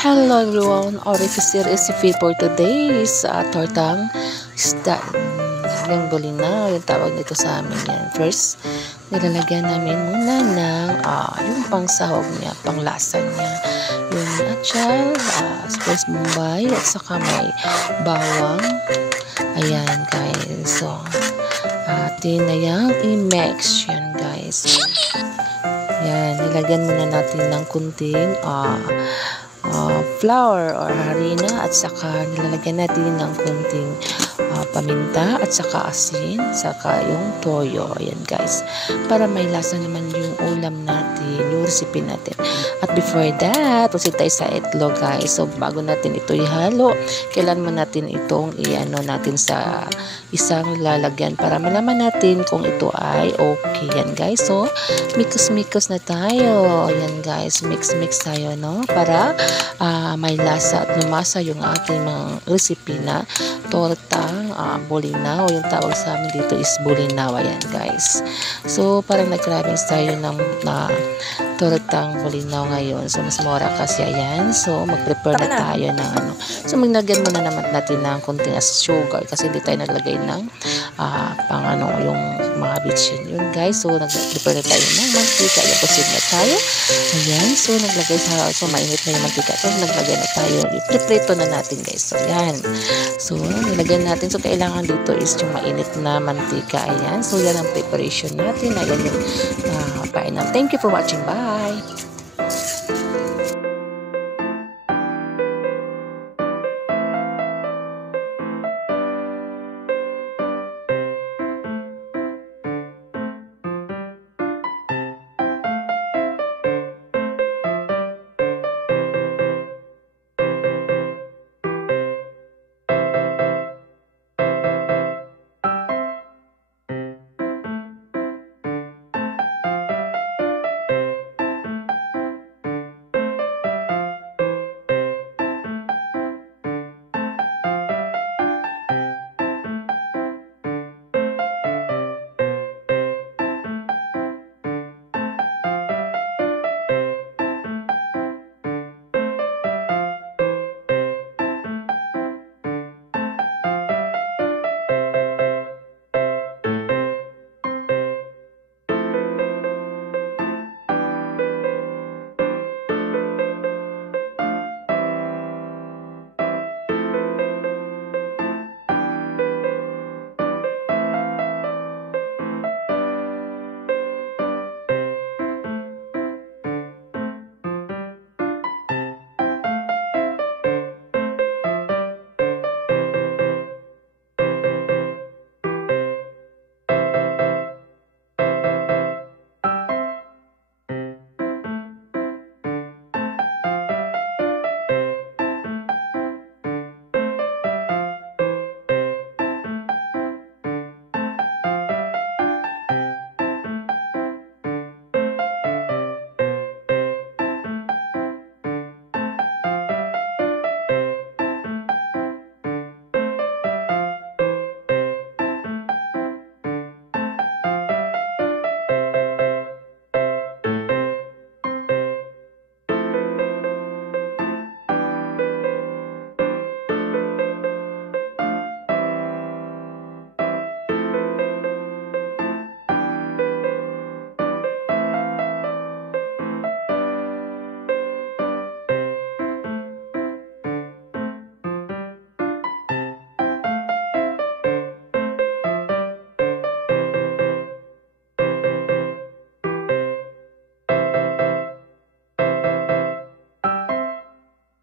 Hello everyone, our recipe for today is tortang isda. Yung bulina, yung tawag nito sa amin yan. First, nilalagyan namin muna ng yung pangsahog niya, panglasa niya. Yung achal, spice Mumbai, at saka may bawang. Ayan guys, so atin na yung i-mix yan guys. Yan, nilagyan muna natin ng kunting flour or harina at saka nilalagyan natin ng kunting paminta at saka asin, saka yung toyo. Ayan guys, para may lasa naman yung ulam natin, yung recipe natin. At before that, proceed tayo sa itlog guys. So bago natin ito ihalo, kailan mo natin itong i-ano natin sa isang lalagyan para malaman natin kung ito ay okay. Yan guys, so mix na tayo. Ayan guys, mix tayo, no, para may lasa at lumasa yung ating mga recipe na tortang bulinaw. Yung tawag sa amin dito is bulinaw. Ayan guys, so parang nag-cravings tayo ng tortang bulinaw ngayon. So mas mura kasi. Ayan, so mag-prepare na tayo ng ano. So maglagyan muna naman natin ng konting sugar kasi hindi tayo naglagay ng pang ano yung mga bitchin. Yun guys, so nag-prepare na tayo ng mantika. Ayan, proceed na tayo. Ayan, so naglagay sa, so mainit na yung mantika. So naglagay na tayo. I-preprito na natin guys. So ayan, so nilagyan natin. So kailangan dito is yung mainit na mantika. Ayan, so yan ang preparation natin. Ayan yung painam. Thank you for watching. Bye!